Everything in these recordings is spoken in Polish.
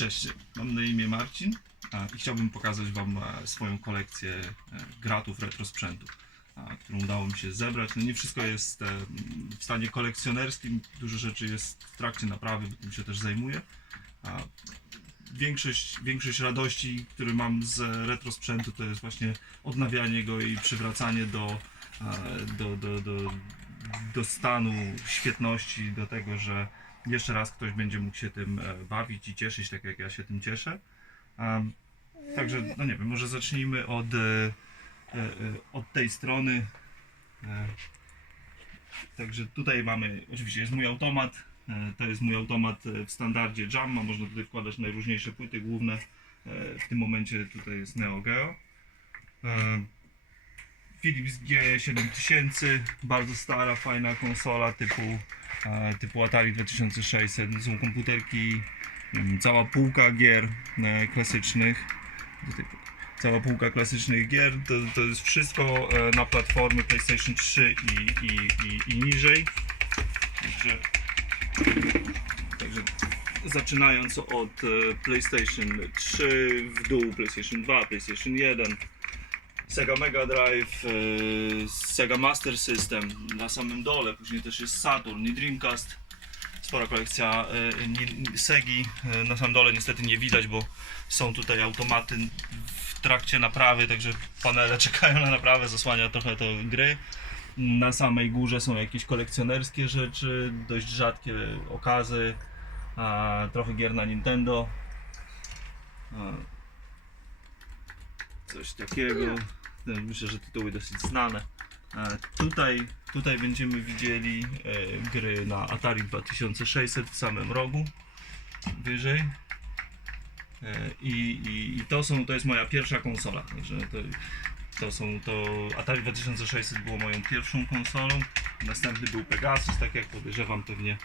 Cześć, mam na imię Marcin i chciałbym pokazać Wam swoją kolekcję e, gratów retro sprzętu, a, którą udało mi się zebrać. No nie wszystko jest e, w stanie kolekcjonerskim, dużo rzeczy jest w trakcie naprawy, bo tym się też zajmuję. Większość, większość radości, które mam z retro sprzętu, to jest właśnie odnawianie go i przywracanie do, do, do, do, do stanu świetności, do tego, że jeszcze raz ktoś będzie mógł się tym e, bawić i cieszyć, tak jak ja się tym cieszę. Um, także, no nie wiem, może zacznijmy od, e, e, od tej strony. Także tutaj mamy, oczywiście jest mój automat. To jest mój automat w standardzie Jamma. Można tutaj wkładać najróżniejsze płyty główne. W tym momencie tutaj jest Neo Geo. Philips G7000, bardzo stara, fajna konsola typu, e, typu Atari 2600. Są komputerki, wiem, cała półka gier e, klasycznych. Cała półka klasycznych gier. To, to jest wszystko e, na platformy PlayStation 3 i, i, i, i niżej. Także, także zaczynając od PlayStation 3 w dół, PlayStation 2, PlayStation 1. Sega Mega Drive, e, Sega Master System na samym dole, później też jest Saturn i Dreamcast. Spora kolekcja ni- Segi. E, Na samym dole niestety nie widać, bo są tutaj automaty w trakcie naprawy, także panele czekają na naprawę, zasłania trochę to gry. Na samej górze są jakieś kolekcjonerskie rzeczy, dość rzadkie okazy, trochę gier na Nintendo. Coś takiego. No, Myślę, że tytuły dosyć znane. E, Tutaj, tutaj będziemy widzieli e, gry na Atari 2600 w samym rogu, wyżej. E, I, i, i to, są, to jest moja pierwsza konsola. Także to, to są to Atari 2600 było moją pierwszą konsolą. Następny był Pegasus, tak jak podejrzewam pewnie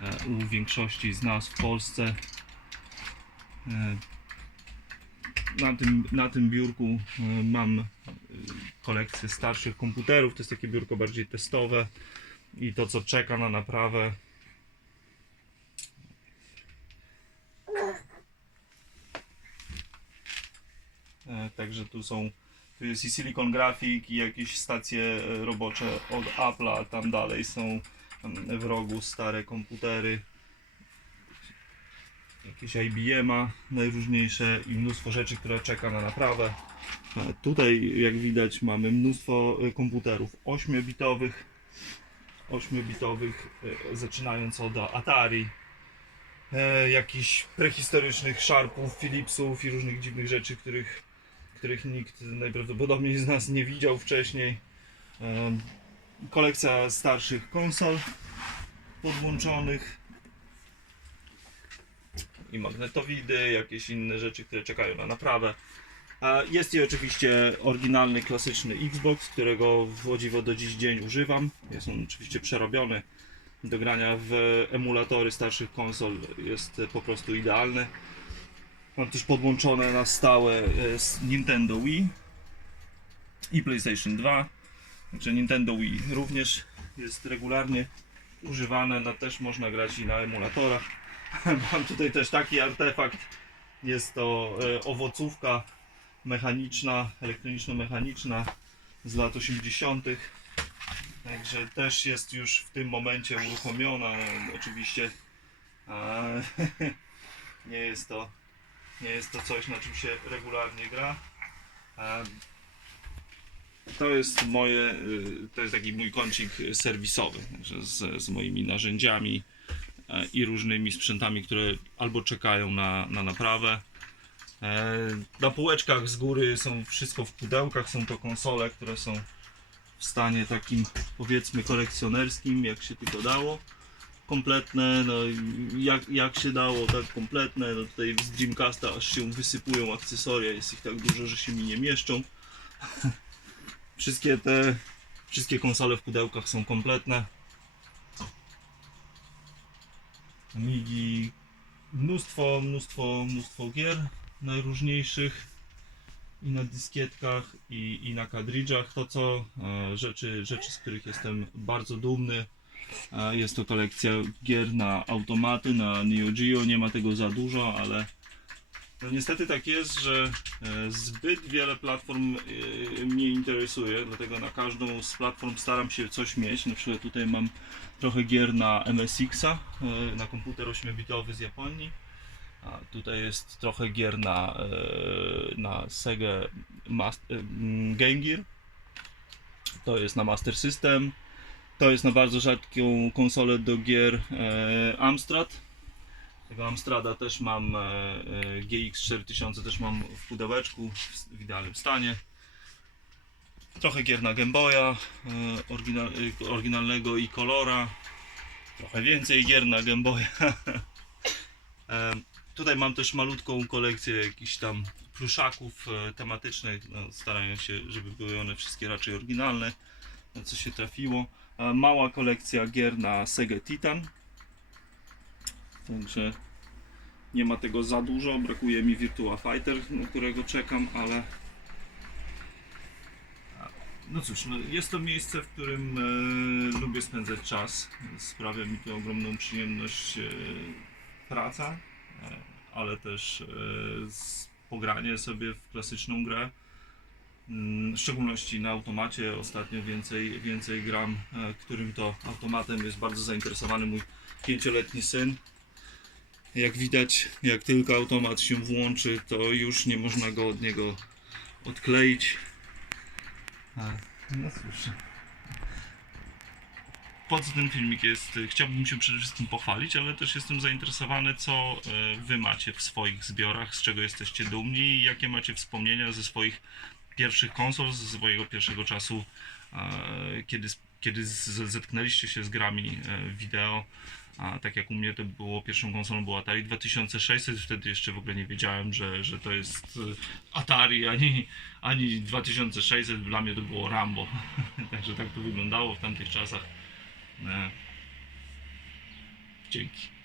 e, u większości z nas w Polsce. Na tym, na tym biurku e, mam e, kolekcję starszych komputerów. To jest takie biurko bardziej testowe i to, co czeka na naprawę. E, Także tu są, tu jest i Silicon Graphic i jakieś stacje robocze od Apple'a, tam dalej są w rogu stare komputery jakieś IBM-a najróżniejsze i mnóstwo rzeczy, które czeka na naprawę. E, Tutaj jak widać mamy mnóstwo e, komputerów 8-bitowych 8-bitowych e, zaczynając od Atari jakichś prehistorycznych Sharpów, Philipsów i różnych dziwnych rzeczy, których, których nikt najprawdopodobniej z nas nie widział wcześniej. Kolekcja starszych konsol podłączonych i magnetowidy, jakieś inne rzeczy, które czekają na naprawę. Jest i oczywiście oryginalny, klasyczny Xbox, którego w do dziś dzień używam. Jest on oczywiście przerobiony do grania w emulatory starszych konsol. Jest po prostu idealny. Mam też podłączone na stałe e, Nintendo Wii i PlayStation 2. Także Nintendo Wii również jest regularnie używane. No, też można grać i na emulatorach. Mam tutaj też taki artefakt. Jest to e, owocówka mechaniczna, elektroniczno-mechaniczna z lat 80. Także też jest już w tym momencie uruchomiona. No, oczywiście nie jest to nie jest to coś, na czym się regularnie gra. To jest moje, y, to jest taki mój kącik serwisowy, z, z moimi narzędziami e, i różnymi sprzętami, które albo czekają na, na naprawę. E, Na półeczkach z góry są wszystko w pudełkach, są to konsole, które są w stanie takim powiedzmy kolekcjonerskim, jak się tylko dało. Kompletne, no jak, jak się dało, tak kompletne. No tutaj z Dreamcasta aż się wysypują akcesoria, jest ich tak dużo, że się mi nie mieszczą. Wszystkie te, wszystkie konsole w pudełkach są kompletne. Amigi, mnóstwo, mnóstwo, mnóstwo gier najróżniejszych i na dyskietkach i, i na kadridżach. To co e, rzeczy, rzeczy, z których jestem bardzo dumny. E, jest to kolekcja gier na automaty, na Neo Geo. Nie ma tego za dużo, ale No niestety tak jest, że e, zbyt wiele platform e, mnie interesuje, dlatego na każdą z platform staram się coś mieć. Na przykład tutaj mam trochę gier na MSX-a, e, na komputer 8-bitowy z Japonii. A tutaj jest trochę gier na, na Sega Mas- e, mm, Game Gear. To jest na Master System. To jest na bardzo rzadką konsolę do gier Amstrad. Tego Amstrada też mam, e, e, GX 4000 też mam w pudełeczku w, idealnym stanie. Trochę gier na Game Boya e, oryginal, oryginalnego i kolora. Trochę więcej gier na Game Boya. tutaj mam też malutką kolekcję jakichś tam pluszaków tematycznych. No, starają się, żeby były one wszystkie raczej oryginalne. Na co się trafiło. Mała kolekcja gier na Sega Titan. Także nie ma tego za dużo. Brakuje mi Virtua Fighter, na którego czekam, ale. No cóż, no jest to miejsce, w którym e, lubię spędzać czas. Sprawia mi to ogromną przyjemność e, praca, e, ale też e, pogranie sobie w klasyczną grę. Mm, W szczególności na automacie ostatnio więcej, więcej gram, e, którym to automatem jest bardzo zainteresowany mój pięcioletni syn. Jak widać, jak tylko automat się włączy, to już nie można go od niego odkleić. A, No cóż. Po co ten filmik jest? Chciałbym się przede wszystkim pochwalić, ale też jestem zainteresowany, co e, wy macie w swoich zbiorach, z czego jesteście dumni i jakie macie wspomnienia ze swoich pierwszych konsol, ze swojego pierwszego czasu, kiedy, kiedy zetknęliście się z grami e, wideo. A tak jak u mnie to było, pierwszą konsolą było Atari 2600, wtedy jeszcze w ogóle nie wiedziałem, że, że to jest e, Atari, ani, ani 2600, dla mnie to było Rambo. Także tak to wyglądało w tamtych czasach. E, Dzięki.